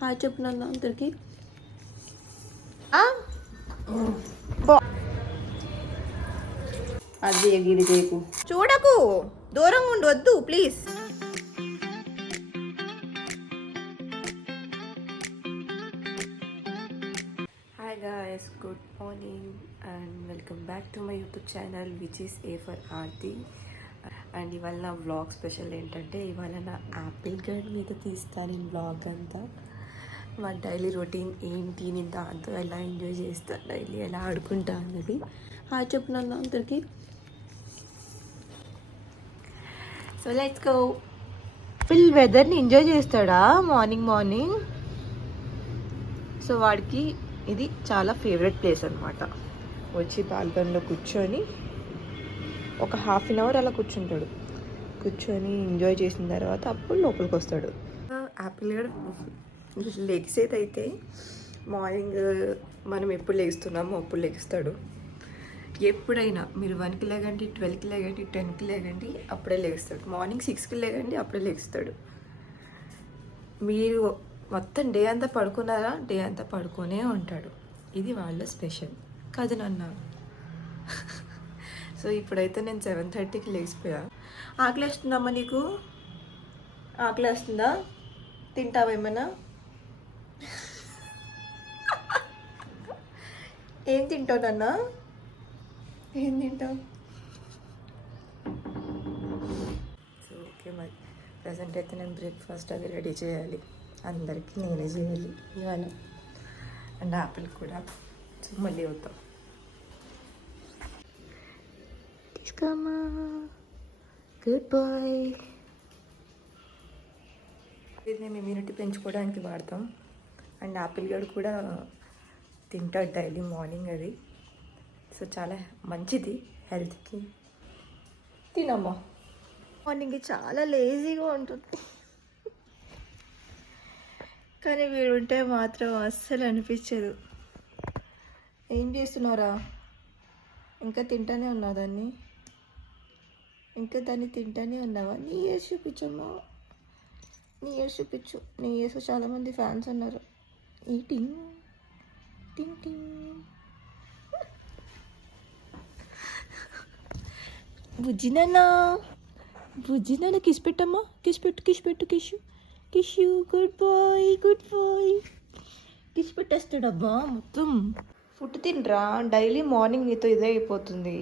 Hi చెప్పు నన్ను అందరికి. అది గిరి చేయకు, చూడకు, దూరంగా ఉండు, వద్దు please. Hi guys, good morning and welcome back to my YouTube channel which is A for Aarti. And ఇవాళ నా వ్లాగ్ స్పెషల్ ఏంటంటే, ఇవాళ నా యాపిల్ గర్డ్ మీద తీస్తాను నేను వ్లాగ్ అంతా. మా డైలీ రొటీన్ ఏంటి, నేను దాంతో ఎలా ఎంజాయ్ చేస్తాను, డైలీ ఎలా ఆడుకుంటా అన్నది. హాయ్ చెప్పు నన్ను అందరికి. So let's go. ఫుల్ వెదర్ని ఎంజాయ్ చేస్తాడా మార్నింగ్. సో వాడికి ఇది చాలా ఫేవరెట్ ప్లేస్ అనమాట. వచ్చి బాల్కనీలో కూర్చొని ఒక హాఫ్ అన్ అవర్ అలా కూర్చొని ఎంజాయ్ చేసిన తర్వాత అప్పుడు లోపలికి వస్తాడు. యాపిల్ గడ్ లెగ్సేది అయితే మార్నింగ్ మనం ఎప్పుడు లెగుస్తున్నామో అప్పుడు లెగుస్తాడు. ఎప్పుడైనా మీరు 1కి లేగండి, 12కి లేగండి, 10కి లేగండి, అప్పుడే లెగుస్తాడు. మార్నింగ్ 6కి లేగండి, అప్పుడే లెగుస్తాడు. మీరు మొత్తం డే అంతా పడుకున్నారా, డే అంతా పడుకునే ఉంటాడు. ఇది వాళ్ళ స్పెషల్ కాదు నాన్న. సో ఇప్పుడైతే నేను 7:30కి లేచిపోయా. ఆకలి వేస్తుందమ్మా నీకు? ఆకలి వేస్తుందా? తింటావేమన్నా? ఏం తింటావు నాన్న? ఏం తింటావు? సో ఓకే, మరి ప్రజెంట్ అయితే నేను బ్రేక్ఫాస్ట్ అది రెడీ చేయాలి. అందరికీ నేనే చేయాలి ఇవాళ. అండ్ యాపిల్ కూడా. సో మళ్ళీ అవుతాం. తీసుకోమా, గుడ్ బాయ్. ఇది మేము ఇమ్యూనిటీ పెంచుకోవడానికి వాడతాం. అండ్ యాపిల్ గడ్ కూడా తింటాడు డైలీ మార్నింగ్ అది. సో చాలా మంచిది హెల్త్కి. తినమ్మా. మార్నింగ్ చాలా లేజీగా ఉంటుంది, కానీ వీడు ఉంటే మాత్రం అస్సలు అనిపించదు. ఏం చేస్తున్నారా? ఇంకా తింటానే ఉన్నావు దాన్ని? తింటానే ఉన్నావా? నీ ఇయర్స్ చూపించమ్మా, నీ ఇయర్స్ చూపించు. నీ ఇయర్స్ చాలామంది ఫ్యాన్స్ ఉన్నారు. ఈటింగ్ టింగ్ టింగ్. బుజ్జినాన్న కిస్ పెట్టమ్మా, కిస్ కిషు. Good boy. కిస్ పెట్టేస్తాడబ్బా మొత్తం. ఫుడ్ తినరా, డైలీ మార్నింగ్ నీతో ఇదే అయిపోతుంది.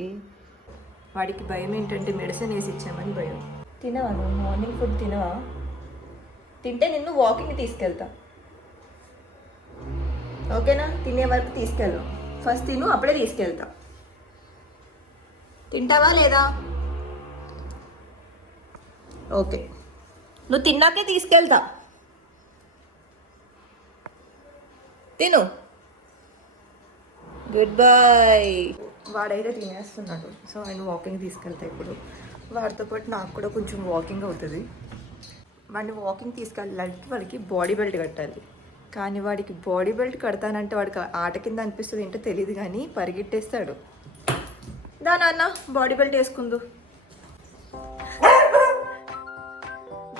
వాడికి భయం ఏంటంటే మెడిసిన్ వేసి ఇచ్చామని భయం. తినవా నువ్వు? మార్నింగ్ ఫుడ్ తినవా? తింటే నిన్ను వాకింగ్ తీసుకెళ్తా, ఓకేనా? తినే వరకు తీసుకెళ్ళు. ఫస్ట్ తిను, అప్పుడే తీసుకెళ్తా. తింటావా లేదా? ఓకే, నువ్వు తిన్నాకే తీసుకెళ్తా. తిను. Good boy. వాడైతే తినేస్తున్నాడు. సో ఆయన వాకింగ్ తీసుకెళ్తా ఇప్పుడు. వాడితో పాటు నాకు కూడా కొంచెం వాకింగ్ అవుతుంది. వాడిని వాకింగ్ తీసుకెళ్ళడానికి వాడికి బాడీ బెల్ట్ కట్టాలి. కానీ వాడికి బాడీ బెల్ట్ కడతానంటే వాడికి ఆట కింద అనిపిస్తుంది, ఏంటో తెలియదు, కానీ పరిగెట్టేస్తాడు. దా నాన్న, బాడీ బెల్ట్ వేసుకుందు.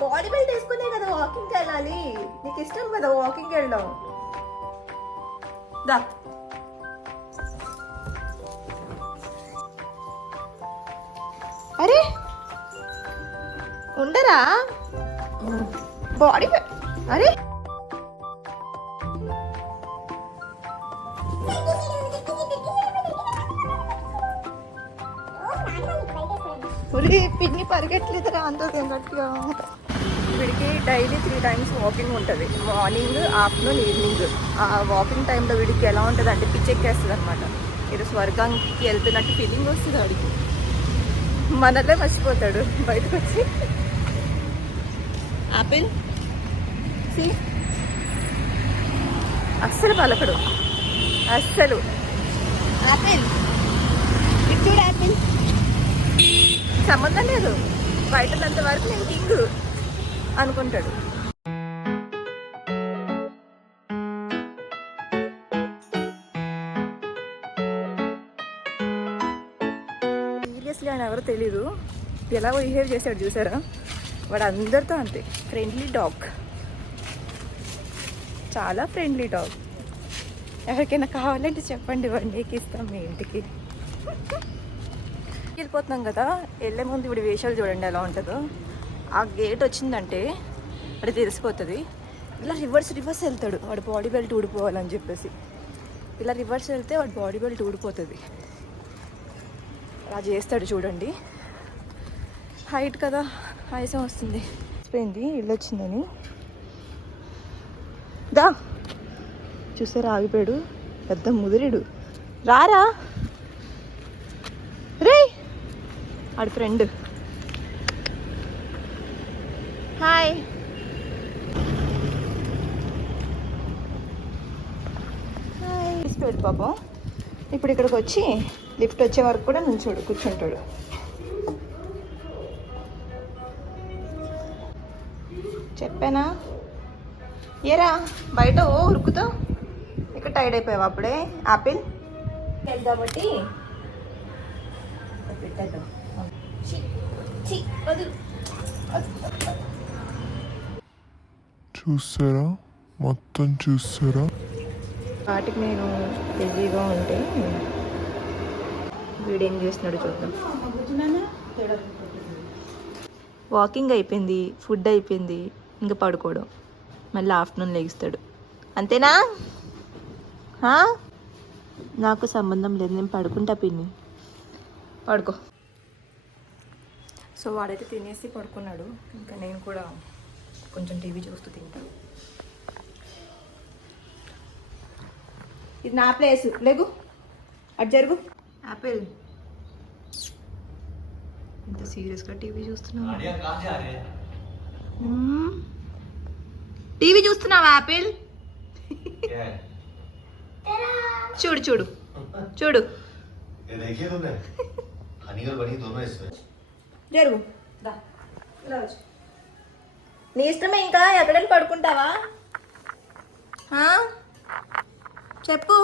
బాడీ బెల్ట్ వేసుకునే కదా వాకింగ్కి వెళ్ళాలి. నీకు ఇష్టం కదా వాకింగ్కి వెళ్ళడం. దా. అరే ఉండరా బాడీ. అరే పిన్ని పరిగెట్లేదురా అంత గట్టిగా. వీడికి డైలీ 3 times వాకింగ్ ఉంటుంది. Morning, afternoon, evening. ఆ వాకింగ్ టైంలో వీడికి ఎలా ఉంటుంది అంటే పిచ్చెక్కేస్తుంది అనమాట. ఇది స్వర్గానికి వెళ్తున్నట్టు ఫీలింగ్ వస్తుంది వాడికి. మనల్లే మర్చిపోతాడు బయటకు వచ్చి. ఆపిల్ అస్సలు పలకడు, అస్సలు. ఆపిల్ చూడు, ఆపిల్ సంబంధం లేదు, బయటంత వరకు నేను కింగ్ అనుకుంటాడు. సీరియస్లీ ఆయన ఎవరో తెలీదు, ఎలా బిహేవ్ చేశాడు చూసారా? వాడు అందరితో అంతే, ఫ్రెండ్లీ డాగ్. చాలా ఫ్రెండ్లీ డాగ్. ఎవరికైనా కావాలంటే చెప్పండి, 1 డేకి ఇస్తాం మీ ఇంటికి. వెళ్ళిపోతున్నాం కదా, వెళ్ళే ముందు ఇప్పుడు వేషాలు చూడండి ఎలా ఉంటుందో. ఆ గేట్ వచ్చిందంటే అది తెలిసిపోతుంది. ఇలా రివర్స్ వెళ్తాడు, వాడు బాడీ బెల్ట్ ఊడిపోవాలని చెప్పేసి. ఇలా రివర్స్ వెళ్తే వాడు బాడీ బెల్ట్ ఊడిపోతుంది. అలా చేస్తాడు చూడండి. హైట్ కదా, ఆయాసం వస్తుంది. పోయింది ఇల్లు వచ్చిందని. దా చూసారా, ఆగిపోయాడు. పెద్ద ముదిరిడు. రారా రే, ఆడి ఫ్రెండ్. హాయ్. తీసుకెళ్ళి పాపం. ఇప్పుడు ఇక్కడికి వచ్చి లిఫ్ట్ వచ్చే వరకు కూడా నుంచోడు, కూర్చుంటాడు. చెప్పానా ఏరా, బయట ఉరుకుతావు, ఇక్కడ టైడ్ అయిపోయావు అప్పుడే. ఆపిల్ వెళ్దాబట్టి పెట్టేద్దాం. చూస్తారా, మొత్తం చూస్తారా. వాటికి నేను బిజీగా ఉంటే వీడేం చేస్తున్నాడు చూద్దాం. వాకింగ్ అయిపోయింది, ఫుడ్ అయిపోయింది, ఇంకా పడుకోవడం. మళ్ళీ ఆఫ్టర్నూన్ లెగిస్తాడు. అంతేనా? నాకు సంబంధం లేదు, నేను పడుకుంటా పిన్ని. పడుకో. సో వాడైతే తినేసి పడుకున్నాడు. ఇంకా నేను కూడా కొంచెం టీవీ చూస్తూ తింటాను. ఇది నా ప్లేస్, లేగు అటు జరుగు. యాపిల్ ఇంత సీరియస్గా టీవీ చూస్తున్నావా? టీవీ చూస్తున్నావా యాపిల్? చూడు చూడు చూడు. జరుగు. నీ ఇష్టమే, ఇంకా ఎక్కడైనా పడుకుంటావా? చెప్పు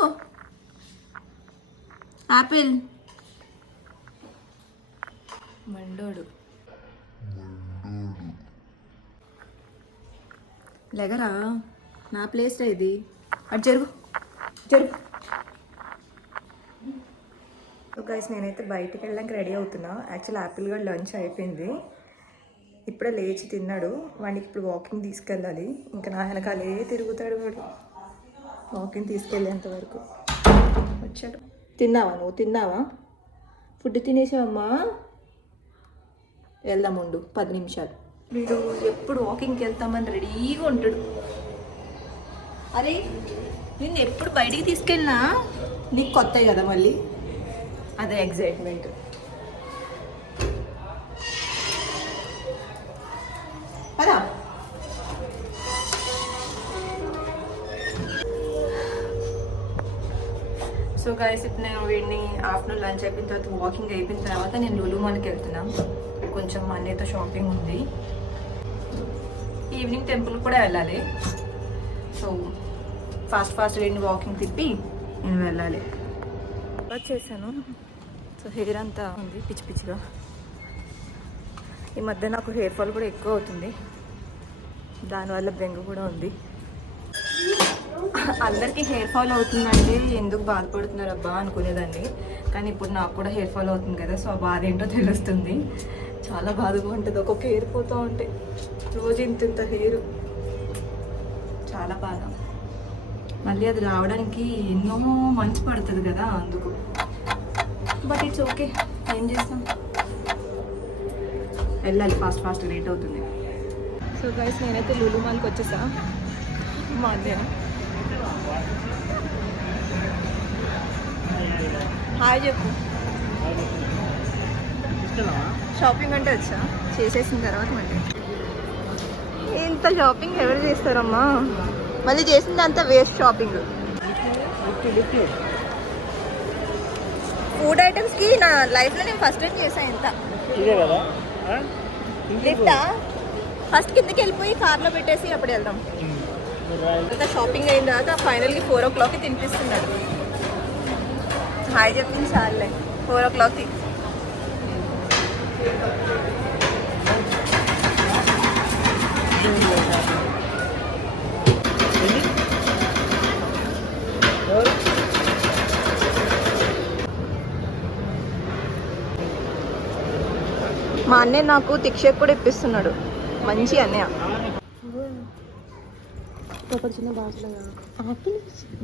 యాపిల్. మండోడు లేగరా, నా ప్లేస్ ఇది. అటు జరుగు జరుగు. గైస్ నేనైతే బయటికి వెళ్ళడానికి రెడీ అవుతున్నా. యాక్చువల్ యాపిల్ కూడా లంచ్ అయిపోయింది, ఇప్పుడే లేచి తిన్నాడు. వాడికి ఇప్పుడు వాకింగ్ తీసుకెళ్ళాలి. ఇంకా నా వెనకాలే తిరుగుతాడు వాడు, వాకింగ్ తీసుకెళ్ళేంత వరకు. వచ్చాడు. తిన్నావా నువ్వు? తిన్నావా? ఫుడ్ తినేసావమ్మా? వెళ్దాం ఉండు 10 నిమిషాలు. వీడు ఎప్పుడు వాకింగ్కి వెళ్తామని రెడీగా ఉంటాడు. అరే నిన్ను ఎప్పుడు బయటికి తీసుకెళ్ళినా నీకు కొత్త కదా, మళ్ళీ అదే ఎగ్జైట్మెంట్. అదా సో గైస్, ఇప్పుడు నేను వీడిని ఆఫ్టర్నూన్ లంచ్ అయిపోయిన తర్వాత, వాకింగ్ అయిపోయిన తర్వాత నేను లులు మాల్కి వెళ్తున్నాను. కొంచెం అన్నయ్యతో షాపింగ్ ఉంది. ఈవినింగ్ టెంపుల్ కూడా వెళ్ళాలి. సో ఫాస్ట్ వీడిని వాకింగ్ తిప్పి నేను వెళ్ళాలి. వచ్చేసాను. సో హెయిర్ అంతా ఉంది పిచ్చి పిచ్చిగా. ఈ మధ్య నాకు హెయిర్ ఫాల్ కూడా ఎక్కువ అవుతుంది, దానివల్ల బెంగ కూడా ఉంది. అందరికీ హెయిర్ ఫాల్ అవుతుందంటే ఎందుకు బాధపడుతున్నారు అబ్బా అనుకునేదాన్ని, కానీ ఇప్పుడు నాకు కూడా హెయిర్ ఫాల్ అవుతుంది కదా, సో ఆ బాధ ఏంటో తెలుస్తుంది. చాలా బాధగా ఉంటుంది. ఒక్కొక్క హెయిర్ పోతూ ఉంటే రోజు ఇంత హెయిర్, చాలా బాధ. మళ్ళీ అది రావడానికి ఎన్నో మంచి పడుతుంది కదా, అందుకు. బట్ ఇట్స్ ఓకే, ఏం చేస్తాం, వెళ్ళాలి. ఫాస్ట్ లేట్ అవుతుంది. సో గైస్, నేనైతే లులు మాల్కి వచ్చేసా. మా అన్నయ్య హాయ్ చెప్పు. షాపింగ్ అంటే వచ్చా, చేసేసిన తర్వాత మళ్ళీ. ఇంత షాపింగ్ ఎవరు చేస్తారమ్మా? మళ్ళీ చేసిందంతా వేస్ట్ షాపింగ్. ఫుడ్ ఐటమ్స్కి నా లైఫ్లో నేను ఫస్ట్ టైం చేశాను. ఎంత లిఫ్టా? ఫస్ట్ కిందకి వెళ్ళిపోయి కార్లో పెట్టేసి అప్పుడు వెళ్దాం. అంతా షాపింగ్ అయిన తర్వాత ఫైనల్కి 4 o'clockకి తినిపిస్తున్నాడు. హాయ్ చెప్పింది చాలే. 4 o'clockకి అన్నయ్య నాకు తిక్షేక్ కూడా ఇప్పిస్తున్నాడు. మంచి అన్నయ్య.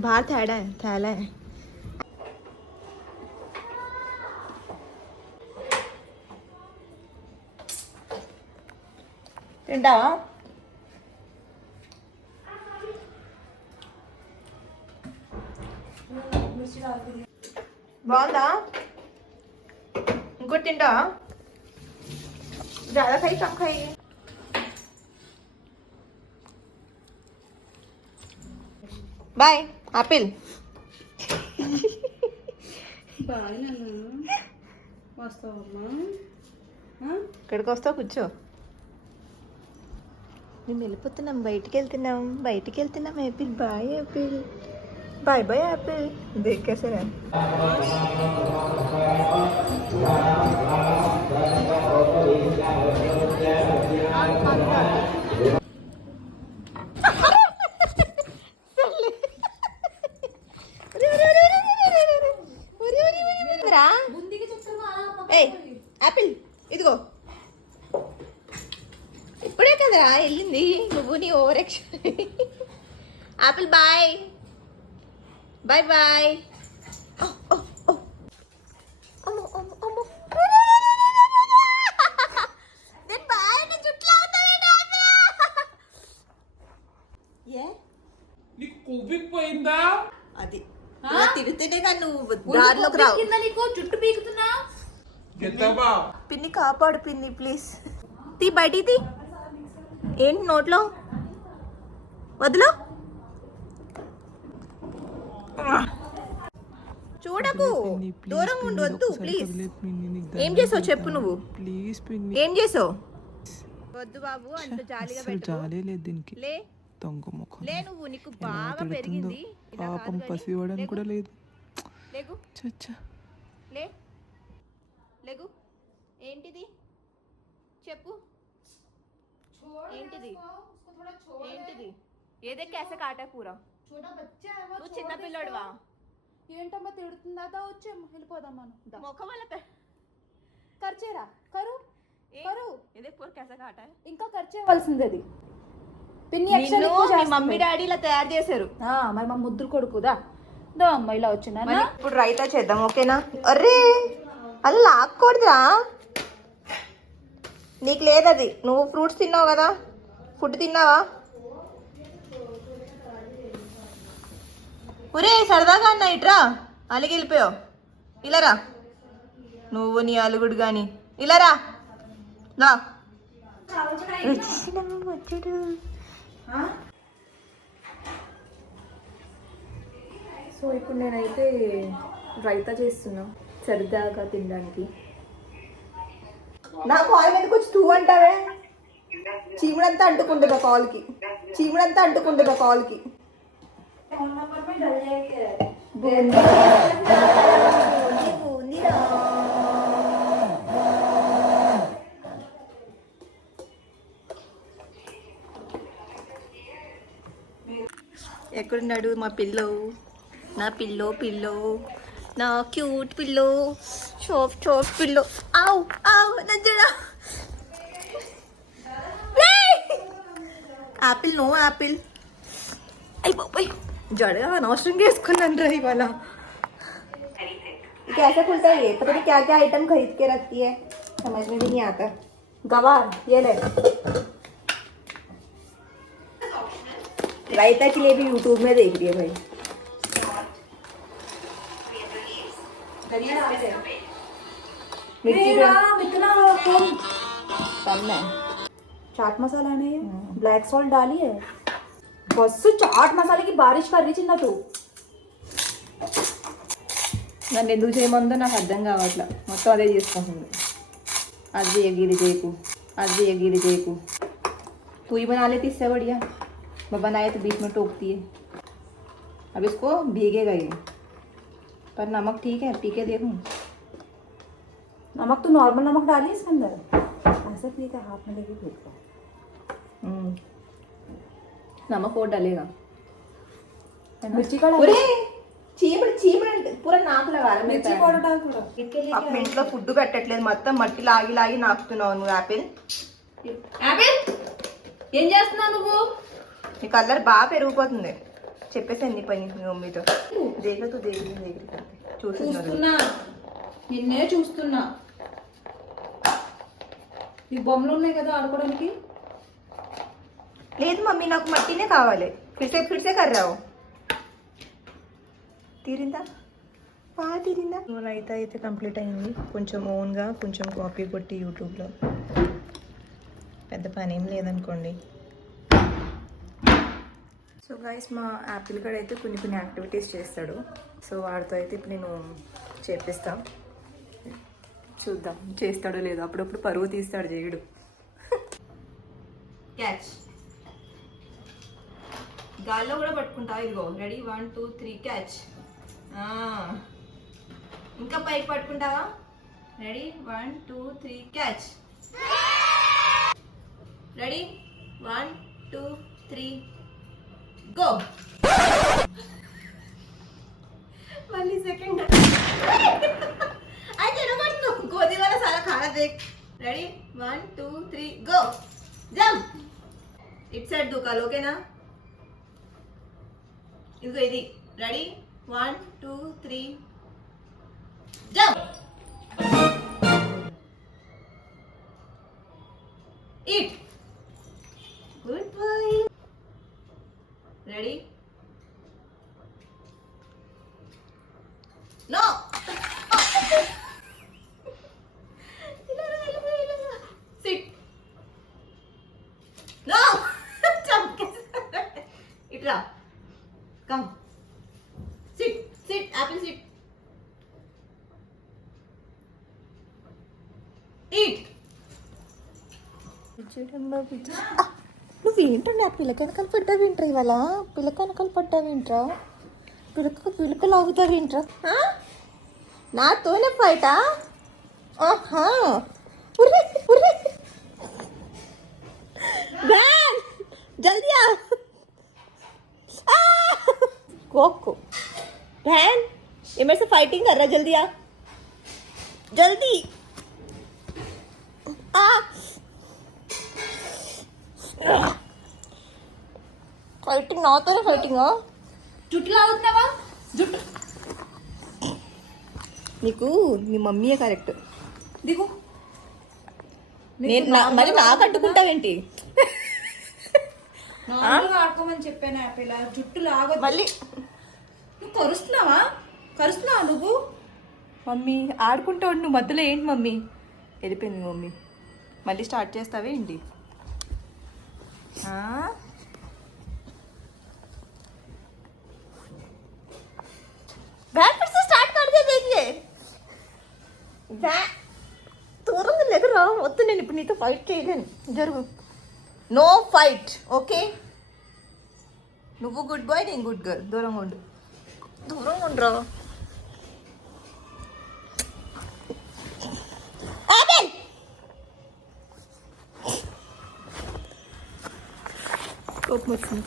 బాగా తేడా తేలే. తింటావా? బాగుందా? ఇంకోటి తింటావా? ज़्यादा खाई कम खाई. Bye Apple. ఇక్కడికి వస్తావు కూర్చో. మేము వెళ్ళిపోతున్నాం, బయటికి వెళ్తున్నాం. Apple bye. Apple bye bye. Apple దేఖ్ कैसे है. ఆపిల్ ఇదిగో. ఇప్పుడే కదరా వెళ్ళింది, నువ్వు నీ over action. Apple bye bye bye. పోయిందా? అది తిడితేనే కానీ నువ్వు దారిలోకి రావు. చుట్టూ పీకుతున్నా. పిన్ని కాపాడు పిన్ని ప్లీజ్. తీ బయటికి తీ. ఏంటి నోట్లో? వదులు. చూడకు, దూరంగా ఉండు, వద్దు ప్లీజ్. ఏం చేసావు చెప్పు నువ్వు. ప్లీజ్ ఏం చేసావు? వద్దు బాబు అంత జాలిగా దీనికి లే. దొంగ ముఖం లే, నువ్వు నీకు బాగా పెరిగింది. పాపం పసివాడని కూడా లేదు. లేకు చచ్చా. లే లేకు. ఏంటిది చెప్పు. ఏంటిది ఏంటిది? ఏదే कैसे काटा पूरा? నువ్వు చిన్న పిల్లడువా? ఏంటమ్మా తిడుతుందా? వచ్చేమ్మా వెళ్ళిపోదాం మనం. ముఖం వల్ల ఖర్చేరా కరు కరు. ఏదే పూర कैसे काटा है? ఇంకా ఖర్చేయవలసింది అది. పిన్ని మీ మమ్మీ డాడీ ఇలా తయారు చేశారు. మరి మా ముద్దులు కొడుకుదా దో అమ్మ ఇలా వచ్చిందా. ఇప్పుడు రైతా చేద్దాం ఓకేనా? అర్రే అలా లాక్కూడదురా. నీకు లేదది. నువ్వు ఫ్రూట్స్ తిన్నావు కదా, ఫుడ్ తిన్నావా? ఒరే సరదాగా అన్న ఇట్రా. అలిగి వెళ్ళిపోయావు. ఇలా రా. నువ్వు నీ అలుగుడు కానీ ఇలా రా. లా. సో ఇప్పుడు నేనైతే రైతా చేస్తున్నా సరదాగా తినడానికి. నా కాల్ మీదకి వచ్చి టూ అంటావే. చీముడంతా అంటుకుంటుంది ఆ కాల్కి. ఎక్కడున్నాడు మా పిల్లో? నా పిల్లో నా క్యూట్ పిల్లో. Soft pillow. ఆవ్ నచ్చడా. Apple no Apple. అయ్యి బాబాయ్ జడగా అనవసరంగా వేసుకున్నాను రా ఇవాళ. कैसे खुलता है ये? पता नहीं क्या क्या आइटम खरीद के रखती है, समझ में भी नहीं आता. गवार ये ले. रायता के लिए भी यूट्यूब में देख रही है भाई. मिर्ची इतना कम है. चाट मसाला ने ब्लैक सॉल्ट डाली है. बस चाट मसाले की बारिश कर रही चिन्ना तू. నన్ను ఎందుకు చేయమందో నాకు అర్థం కావట్లా. మొత్తం అదే చేసుకుంటుంది. అది गिरी చేయకు. तू ही बना लेती इससे बढ़िया. मैं बनाए तो बीच में टोकती है. अब इसको भीगेगा ये. पर नमक ठीक है, पी के देखूँ. नमक तो नॉर्मल नमक डाली इसके अंदर. ऐसा ठीक है, हाथ में लेके फेंक. नमक और डालेगा. मिर्ची का अरे చీపుడు చీపుడు అంటే పూర నాకు మిర్చి పౌడర్ डाल थोड़ा పాపం ఇంట్లో ఫుడ్ పెట్టట్లేదు, మొత్తం మట్టి లాగి లాగి నాకుతున్నావు నువ్వు. యాపిల్ యాపిల్ ఏం చేస్తున్నావు నువ్వు? నీ కలర్ బాగా పెరిగిపోతుంది. చెప్పేసి నీ పని మీ మమ్మీతో. దేగతో దేగి చూస్తున్నారు. చూస్తున్నా, నిన్నే చూస్తున్నా. ఈ బొమ్మలు ఉన్నాయి కదా ఆడుకోవడానికి. లేదు మమ్మీ, నాకు మట్టినే కావాలి. ఫిర్సే కర్రావు తీరిందా? బాగా తీరిందా? రైతా అయితే కంప్లీట్ అయింది. కొంచెం ఓన్గా కొంచెం కాపీ కొట్టి యూట్యూబ్లో, పెద్ద పని ఏం లేదనుకోండి. సో గైస్, మా యాపిల్ గడ్ అయితే కొన్ని యాక్టివిటీస్ చేస్తాడు. సో వాడితో అయితే ఇప్పుడు నేను చేపిస్తాం. చూద్దాం చేస్తాడో లేదో. అప్పుడప్పుడు పరువు తీస్తాడు, చేయడు. క్యాచ్ గాల్లో కూడా పట్టుకుంటా. ఇదిగో రెడీ, 1 2 3 క్యాచ్. ఇంకా పైకి పట్టుకుంటావా? Ready, 1 2 3 catch. Ready, 1 2 3 go. మళ్ళీ సెకండ్ అయితే ఎడగొడుతున్నావు. గోది వల్ల చాలా ఖానా దేక్. Ready, 1 2 3 go. జంప్. ఇట్ సైడ్ దూకాలి, ఓకేనా? ఇదిగో ఇది. Ready, 1 2 3 jump. ఇట్. Good boy. Ready, no. Sit. No. ఇట్రా. Come. Sit sit Apple sit. Eat. నువ్వేంటండి ఆ పిల్లక వెనకాల పడ్డావేంట్రా? ఇవాళ పిల్లక వెనకాల పడ్డావేంట్రా? పిల్లక లాగుతావేంట్రా? నాతోనే ఫైటా? ఆహా, జల్దీ ఆ. कोको बहन, ये मेरे से फाइटिंग कर रहा है. जल्दी आ, जल्दी आ. फाइटिंग ना तो फाइटिंग हो. జుట్టు లాగుతున్నావా? జుట్టు నీకు నీ మమ్మీయే కరెక్ట్. దిగు. నేను మరి నాకు అడ్డుకుంటావేంటి? నార్మల్గా ఆడుకోమని చెప్పాను యాపిల్. జుట్టు లాగొద్దు. మళ్ళీ నువ్వు కరుస్తున్నావా నువ్వు? మమ్మీ ఆడుకుంటూ ఉండు, నువ్వు మధ్యలో ఏంటి మమ్మీ? వెళ్ళిపోయింది మమ్మీ. మళ్ళీ స్టార్ట్ చేస్తావే ఏంటి? बैट फिर से स्टार्ट कर दिया. देखिए దూరం లేకరా. వద్దు, నేను ఇప్పుడు నీతో ఫైట్ చేయలేను. జరుగు. No fight, okay? నువ్వు గుడ్ బాయ్, నేను గుడ్ గర్ల్. దూరంగా ఉండు, దూరంగా ఉండరా. కోపం వచ్చేసింది.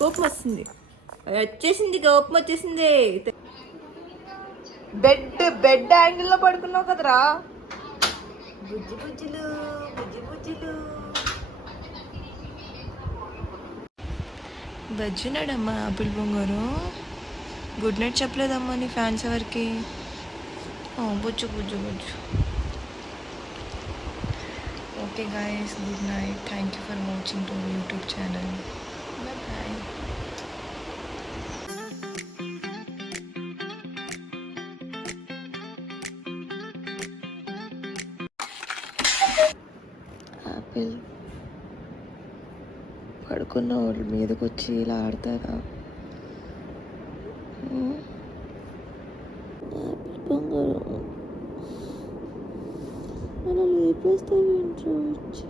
కోపం వచ్చేసింది. బెడ్ యాంగిల్లో పడుకున్నావు కదరా. బుజ్జులు. బజ్జునాడమ్మా ఆపిల్ బొంగారు. గుడ్ నైట్ చెప్పలేదమ్మా నీ ఫ్యాన్స్ ఎవరికి? బుజ్జు. Okay guys, good night. Thank you for watching to YouTube channel. Bye. Apple పడుకున్న వాళ్ళ మీదకి వచ్చి ఇలా ఆడతారా? ఆపిల్ బంగారం అలా లేపేస్తావేంట్రా వచ్చి?